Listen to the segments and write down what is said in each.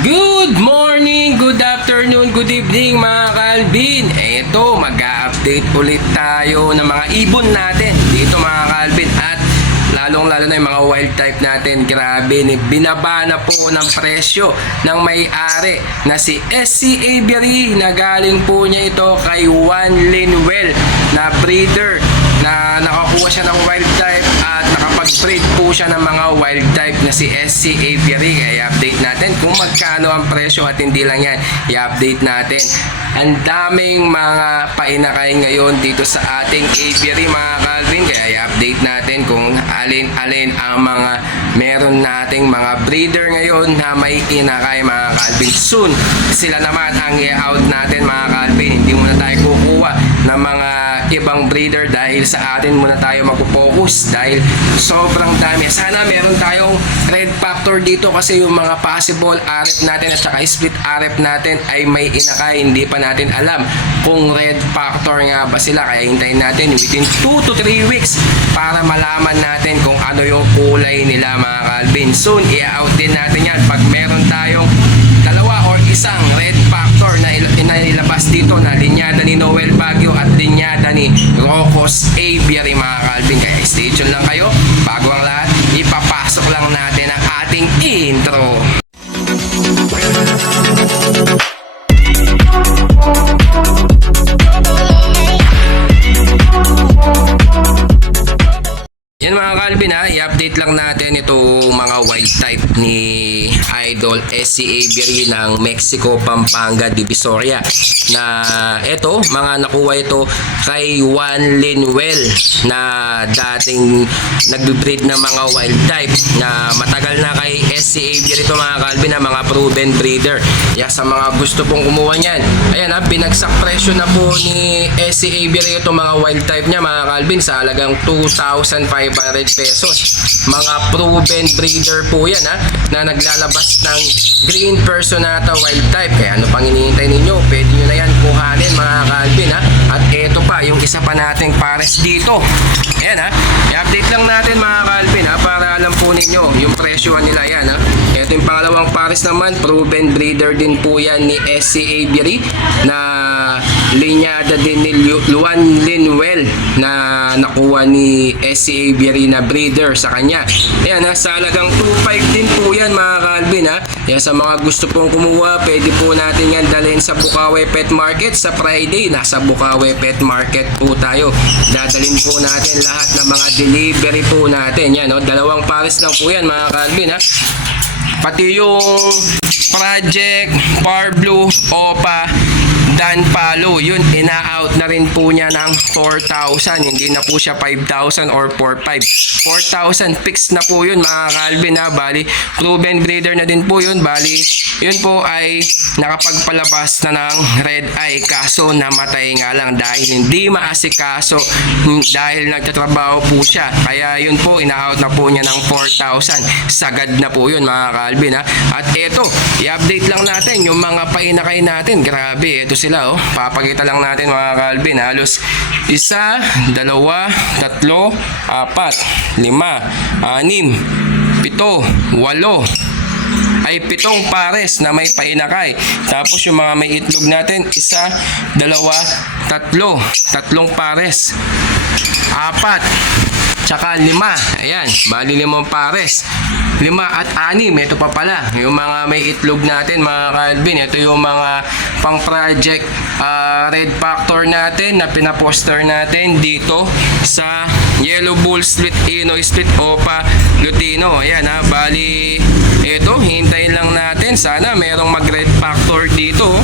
Good morning, good afternoon, good evening mga Kalbin. Eto, mag-a-update ulit tayo ng mga ibon natin dito mga Kalbin. At lalong-lalo na yung mga wild type natin. Grabe, binaba na po ng presyo ng may-ari na si SC Aviary. Na galing po niya ito kay Juan Linwell na breeder na nakakuha siya ng wild type at nakapag-breed po siya ng mga wild type na si SC Aviary. Kaya i-update natin kung magkano ang presyo at hindi lang yan, i-update natin. Ang daming mga painakay ngayon dito sa ating aviary mga Kalvin. Kaya i-update natin kung alin-alin ang mga meron nating mga breeder ngayon na may inakay mga Kalvin. Soon, sila naman ang i-out natin mga Kalvin. Hindi muna tayo kukuha ng mga ibang breeder dahil sa atin muna tayo magpo-focus dahil sobrang dami. Sana meron tayong red factor dito kasi yung mga possible RF natin at saka split RF natin ay may inakay. Hindi pa natin alam kung red factor nga ba sila. Kaya hintayin natin within 2 to 3 weeks para malaman natin kung ano yung kulay nila mga Kalvin. Soon, i-out din natin yan pag meron tayong dalawa or isang red factor na inilabas dito na linyada ni Noel Baguio at linyada ni Rocos Aviary mga Kalvin. Kaya stay tuned lang kayo. Bago ang lahat, ipapasok lang natin ang ating intro. Yan mga Kalvin ha, i-update lang natin itong mga wild type ni Idol SC Aviary ng Mexico, Pampanga, Divisoria. Na ito, mga nakuha ito kay Juan Linwell na dating nagbe-breed ng mga wild type na matagal na kay SC Aviary ito mga Kalvin na mga proven breeder. Kaya sa mga gusto pong kumuha niyan, ayan ha, binagsak presyo na po ni SC Aviary itong mga wild type niya mga Kalvin sa halagang 2,500 pesos. Mga proven breeder po yan ha, na naglalabas ng green personata wild type. Kaya ano pang hinihintay ninyo, pwede nyo na yan kuhanin mga Kalvin ha. At eto pa, yung isa pa nating pares dito. Ayan ha, i-update lang natin mga Kalvin ha, para alam po ninyo yung presyo nila yan ha. Eto yung pangalawang pares naman, proven breeder din po yan ni SC Aviary na linyada din ni Juan Linwell na nakuha ni SC Aviary na breeder sa kanya. Ayan ha, sa halagang 2.5 din po yan mga Kalvin ha. Kaya sa mga gusto pong kumuha, pwede po natin yan dalhin sa Bukawi Pet Market sa Friday. Nasa Bukawi Pet Market po tayo. Dadalhin po natin lahat ng mga delivery po natin. Yan no, dalawang pares lang po yan mga Kalvin ha. Pati yung Project, Par Blue, Opa, Dan Palo, yun, ina-out na rin po niya ng 4,000. Hindi na po siya 5,000 or 4,500. 4,000 fixed na po yun mga Kalvin ha. Bali, proven breeder na din po yun. Bali, yun po ay nakapagpalabas na ng red eye. Kaso namatay nga lang dahil hindi maasikaso dahil nagtatrabaho po siya. Kaya yun po, ina-out na po niya ng 4,000. Sagad na po yun mga Kalvin ha. At eto, i-update lang natin yung mga painakay natin. Grabe, ito sila oh. Papakita lang natin mga Kalvin. Halos 1, 2, 3, 4, 5, 6, 7, 8 ay 7 pares na may painakay. Tapos yung mga may itlog natin, 1, 2, 3, 3 pares, 4, tsaka 5. Ayan, bali 5 pares. 5 at 6, ito pa pala yung mga may itlog natin mga Kalvin. Ito yung mga pang project red factor natin na pinaposter natin dito sa Yellow Bull Split Ino Split Opa Lutino. Ayan ha, bali ito, hintayin lang natin. Sana merong mag red factor dito.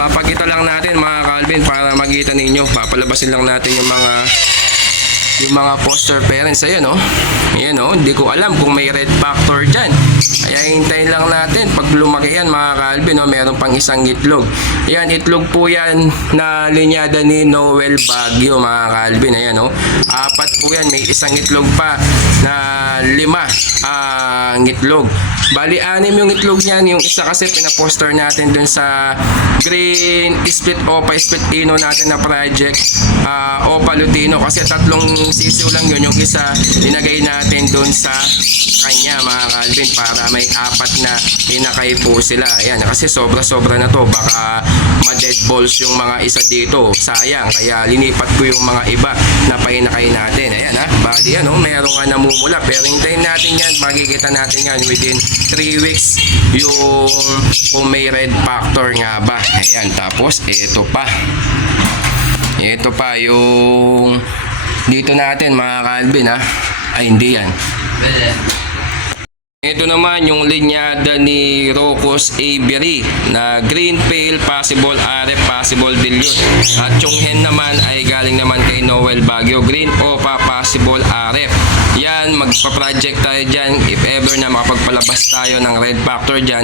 Papakita lang natin mga Kalvin para makita ninyo. Papalabasin lang natin yung mga foster parents. Ayan o, ayan o, hindi ko alam kung may red factor dyan. Kaya hintayin lang natin. Pag lumaki yan mga Kalvin, meron pang isang itlog. Ayan, itlog po yan na linyada ni Noel Baguio mga Kalvin. Ayan o, 4 po yan. May isang itlog pa na 5 ang itlog. Bali 6 yung itlog niyan. Yung isa kasi pinaposter natin dun sa green split Opa split Ino natin na project Opa Lutino kasi 3 yung sisiw lang yun, yung isa linagay natin doon sa kanya mga Calvin para may apat na inakay po sila. Ayan, kasi sobra-sobra na to, baka ma-dead balls yung mga isa dito, sayang, kaya linipat ko yung mga iba na painakay natin. Ayan ha, bali yan meron nga namumula, pero hintayin natin yan, makikita natin yan within 3 weeks yung kung may red factor nga ba. Ayan, tapos ito pa yung dito natin mga Calvin ha. Ay hindi yan. Ito naman yung linyada ni Rocos Avery na green pale, possible RF, possible dilute. At yung hen naman ay galing naman kay Noel Baguio, green opa, possible RF. Yan, magpa-project tayo dyan if ever na makapagpalabas tayo ng red factor dyan.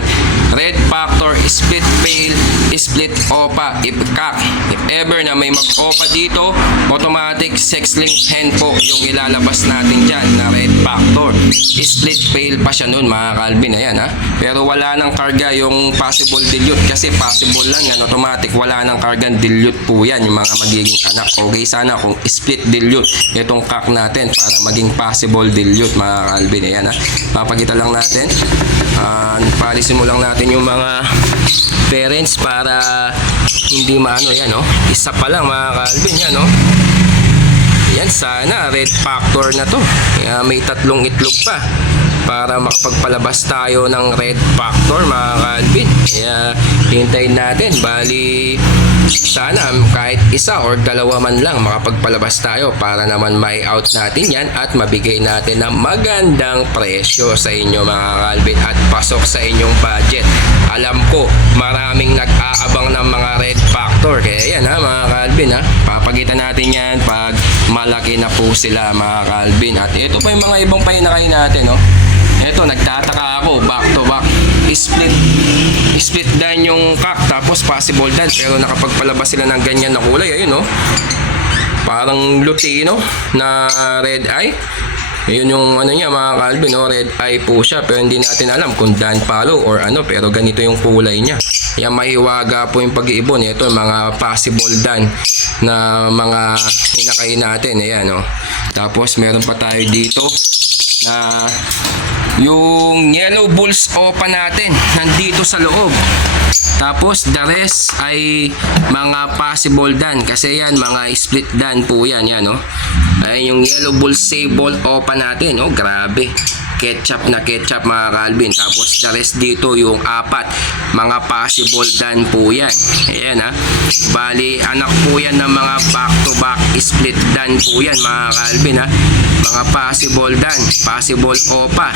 Red factor, split pale, split opa, if cock. If ever na may mag-opa dito, automatic sex link hen po yung ilalabas natin dyan na red factor. Split pale pa siya nun mga Calvin. Ayan ha, pero wala nang karga yung possible dilute kasi possible lang yan, automatic wala nang karga, dilute po yan yung mga magiging anak. Okay sana kung split dilute itong cock natin para maging possible dilute mga Calvin. Ayan ha, papakita lang natin, palisin mo lang natin yung mga parents para hindi maano. Yan isa pa lang mga Calvin, yan yan, sana red factor na to. Kaya may 3 itlog pa para makapagpalabas tayo ng red factor mga Calvin. Kaya hintayin natin, bali sana kahit isa or dalawa man lang makapagpalabas tayo para naman may out natin yan at mabigay natin ng magandang presyo sa inyo mga Calvin at pasok sa inyong budget. Alam ko maraming nag-aabang ng mga red factor, kaya yan mga Calvin papakita natin yan pag malaki na po sila mga Calvin. At ito pa yung mga ibang painakay natin Ito, nagtataka ako, back to back split dan yung cock tapos possible dan, pero nakapagpalabas sila ng ganyan na kulay. Ayun parang lutino na red eye. Yun yung niya mga Calvin, red eye po siya, pero hindi natin alam kung dan palo or pero ganito yung kulay niya. Kaya maiwaga po yung pag-iibon. Ito mga possible dan na mga inakay natin. Ayan tapos meron pa tayo dito na yung yellow bulls opa natin nandito sa loob. Tapos the rest ay mga possible dan kasi yan mga split dan po yan. Ay yung yellow bull sable opa natin grabe, ketchup na ketchup mga Calvin. Tapos the rest dito yung 4 mga possible dan po yan. Ayan bali anak po yan ng mga back to back split dan po yan mga Calvin mga possible dan, possible opa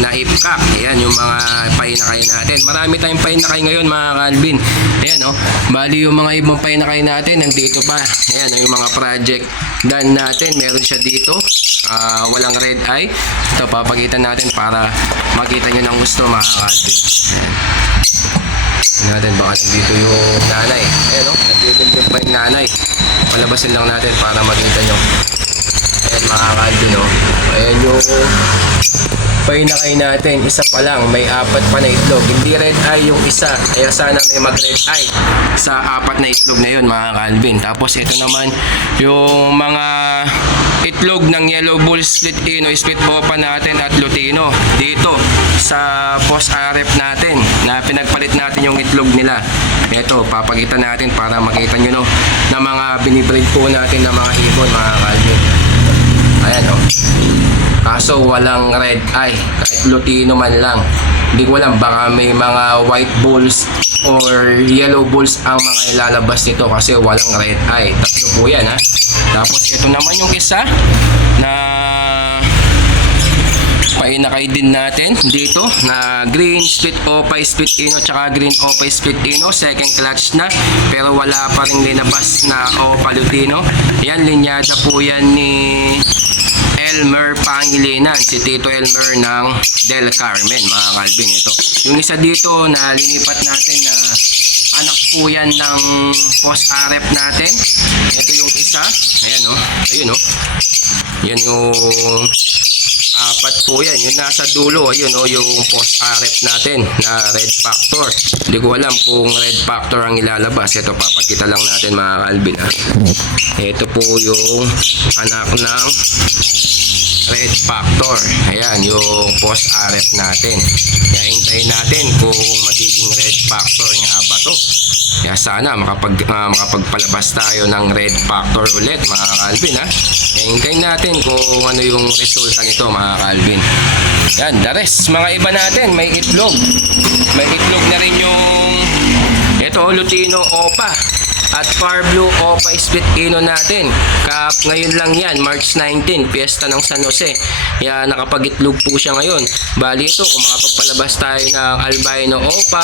na ipkak. Ayan yung mga painakay natin. Marami tayong painakay ngayon mga Calvin. Ayan bali yung mga ibang painakay natin nandito pa. Ayan yung mga project dan natin, meron siya dito walang red eye. Ito papakita natin para makita nyo ng gusto mga Calvin. Ayan natin, baka nandito yung nanay. Ayan nagtitindig pa yung nanay. Palabasin lang natin para makita nyo. Ayan mga Calvin ayan yung painakay natin, isa pa lang, may 4 pa na itlog. Hindi red eye yung isa, kaya sana may mag red eye sa 4 na itlog na yun mga Calvin. Tapos ito naman yung mga itlog ng yellow bull split ino, split opa natin at lutino dito sa post RF natin na pinagpalit natin yung itlog nila. Ito papakita natin para makita nyo na mga binibreed po natin na mga ibon mga Calvin. Ayan kaso walang red eye, kahit lutino man lang. Hindi ko alam, baka may mga white bulls or yellow bulls ang mga ilalabas nito kasi walang red eye. 3 po yan Tapos ito naman yung isa na painakay din natin dito na green split opay split ino tsaka green opay split ino, second clutch na pero wala pa rin linabas na opa lutino. Yan, linyada po yan ni Elmer Pangilinan, si Tito Elmer ng Del Carmen mga Calvin. Ito yung isa dito na linipat natin na anak po yan ng post RF natin. Ito yung isa, ayan ayun yan yung Apat po yan. Yung nasa dulo, ayun yung post RF natin na red factor. Hindi ko alam kung red factor ang ilalabas. Ito, papakita lang natin mga Calvin. Ito po yung anak ng red factor. Ayan, yung post RF natin. Kaya hintayin natin kung magiging red factor nga ba to. Kaya sana makapagpalabas tayo ng red factor ulit mga Calvin. Kaya hintayin natin kung ano yung resulta nito mga Calvin. Yan, the rest, mga iba natin, may itlog. May itlog na rin yung ito, Lutino Opa at Far Blue Opa Split Ino natin. Ngayon lang yan, March 19, piyesta ng San Jose. Yan, nakapag-itlog po siya ngayon. Bali ito, kung makapagpalabas tayo ng Albino Opa,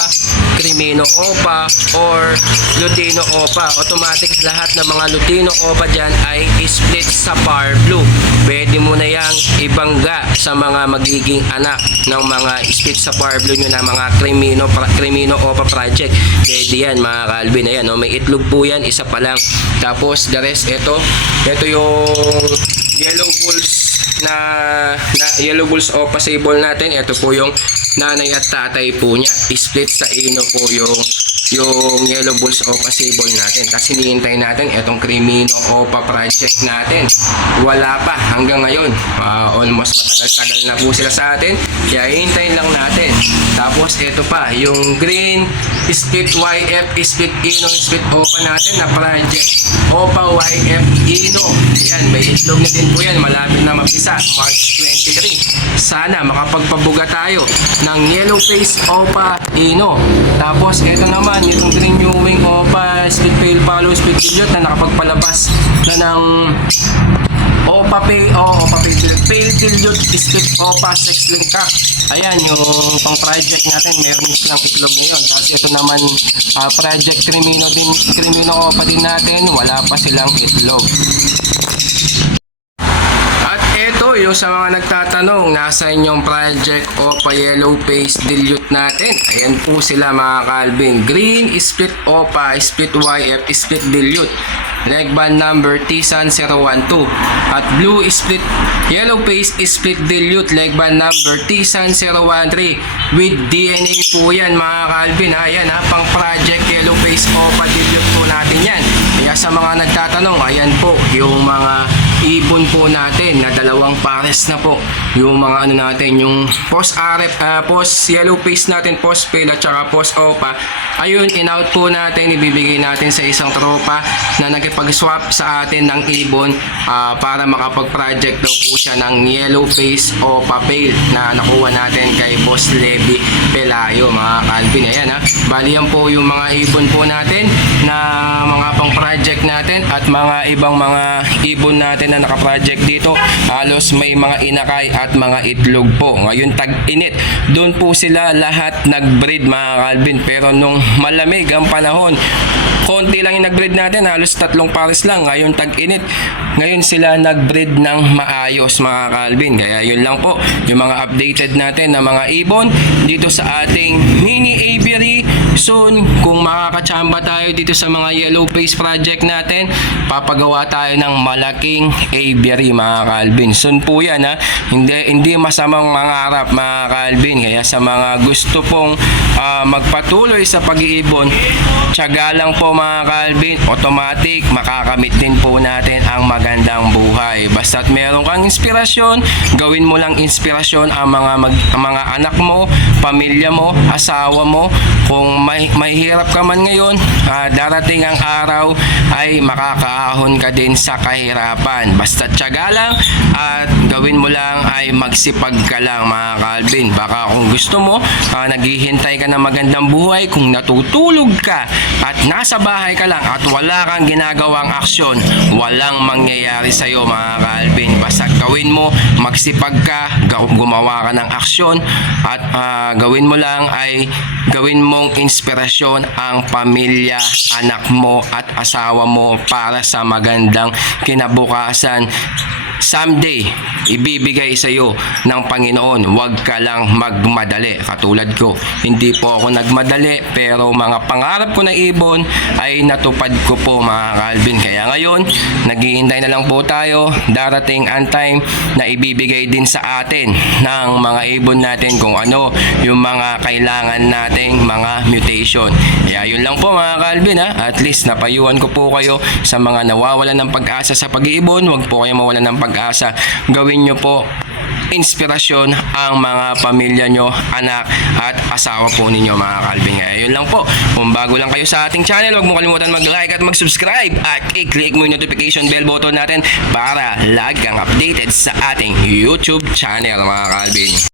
Crimino Opa, or Lutino Opa, automatic lahat ng mga Lutino Opa dyan ay split sa Far Blue. Pwede mo na yang ibangga sa mga magiging anak ng mga split sa Far Blue nyo na mga Crimino Opa project. Pwede yan mga Calvin. Ayan, may itlog po yan, isa pa lang. Tapos the rest, ito yung Yellow Bulls na Yellow Bulls Opa Sable natin. Ito po yung nanay at tatay po niya. Split sa ino po yung Yellow Bulls Opa Sable natin. Tapos hinihintay natin itong Crimino Opa project natin. Wala pa hanggang ngayon. Almost matagal-tagal na po sila sa atin. Kaya hihintayin lang natin. Tapos ito pa, yung Green Split YF Split Ino Split Opa natin na project Opa YF Ino. Ayan, may itlog na din po yan. Malapit na mapisa, March 23. Sana makapagpabuga tayo ng Yellow Face Opa Ino. Tapos ito naman, itong Green New Wing Opa Split Pale Follow Split Dilute na nakapagpalabas na ng Opa Pale Dilute Split Opa Sex Link Cup. Ayan, yung pang project natin, meron silang itlog ngayon. Tapos ito naman, project Crimino Opa din natin, wala pa silang itlog. Ito, yung sa mga nagtatanong, nasa inyong project Opa Yellow Face Dilute natin. Ayan po sila mga Calvin. Green Split Opa Split YF Split Dilute, leg band number T-San012. At Blue Split Yellow Face Split Dilute, leg band number T-San013 with DNA po yan mga Calvin. Ayan pang project Yellow Face Opa Dilute po natin yan. Kaya sa mga nagtatanong, ayan po yung mga ibon po natin na dalawang pares na po. Yung mga natin, yung post RF, post Yellow Face natin, post Pale at saka post Opa. Ayun, in-out po natin, ibibigay natin sa isang tropa na nagkipag-swap sa atin ng ibon para makapag-project daw po siya ng Yellow Face Opa Pale na nakuha natin kay Boss Levi Pelayo mga Calvin. Ayan bali yan po yung mga ibon po natin na mga pang-project natin at mga ibang mga ibon natin na naka-project dito. Halos may mga inakay at mga itlog po. Ngayon tag-init, doon po sila lahat nag-breed mga Calvin. Pero nung malamig ang panahon, konti lang yung nag-breed natin, halos 3 pares lang. Ngayon tag-init, ngayon sila nag-breed ng maayos mga Calvin. Kaya yun lang po yung mga updated natin na mga ibon dito sa ating mini aviary. Soon, kung makakachamba tayo dito sa mga Yellow Face project natin, papagawa tayo ng malaking aviary mga Calvin. Soon po yan hindi masamang mangarap mga Calvin. Kaya sa mga gusto pong magpatuloy sa pag-iibon, tiyaga lang po mga Calvin, automatic makakamit din po natin ang magandang buhay. Basta't meron kang inspirasyon, gawin mo lang inspirasyon ang mga anak mo, pamilya mo, asawa mo. Kung may hirap ka man ngayon, darating ang araw ay makakaahon ka din sa kahirapan. Basta tiyaga lang at gawin mo lang ay magsipag ka lang mga Calvin. Baka kung gusto mo, naghihintay ka ng magandang buhay, kung natutulog ka at nasa bahay ka lang at wala kang ginagawang aksyon, walang mangyayari sa'yo mga Calvin. Basta gawin mo, magsipag ka, gumawa ka ng aksyon at gawin mo lang ay gawin mong inspirasyon ang pamilya, anak mo at asawa mo para sa magandang kinabukasan someday ibibigay sa iyo ng Panginoon. Huwag ka lang magmadali. Katulad ko, hindi po ako nagmadali, pero mga pangarap ko na ibon ay natupad ko po mga Calvin. Kaya ngayon, naghihintay na lang po tayo. Darating ang time na ibibigay din sa atin ng mga ibon natin kung ano yung mga kailangan nating mga mutation. Kaya yun lang po mga Calvin ha. At least napayuhan ko po kayo sa mga nawawalan ng pag-asa sa pag-iibon. Huwag po kayo mawalan ng pag-asa. Gawin nyo po inspirasyon ang mga pamilya nyo, anak at asawa po ninyo mga Calvin. Kaya yun lang po. Kung bago lang kayo sa ating channel, huwag mo kalimutan mag-like at mag-subscribe at i-click mo yung notification bell button natin para lagi kang updated sa ating YouTube channel mga Calvin.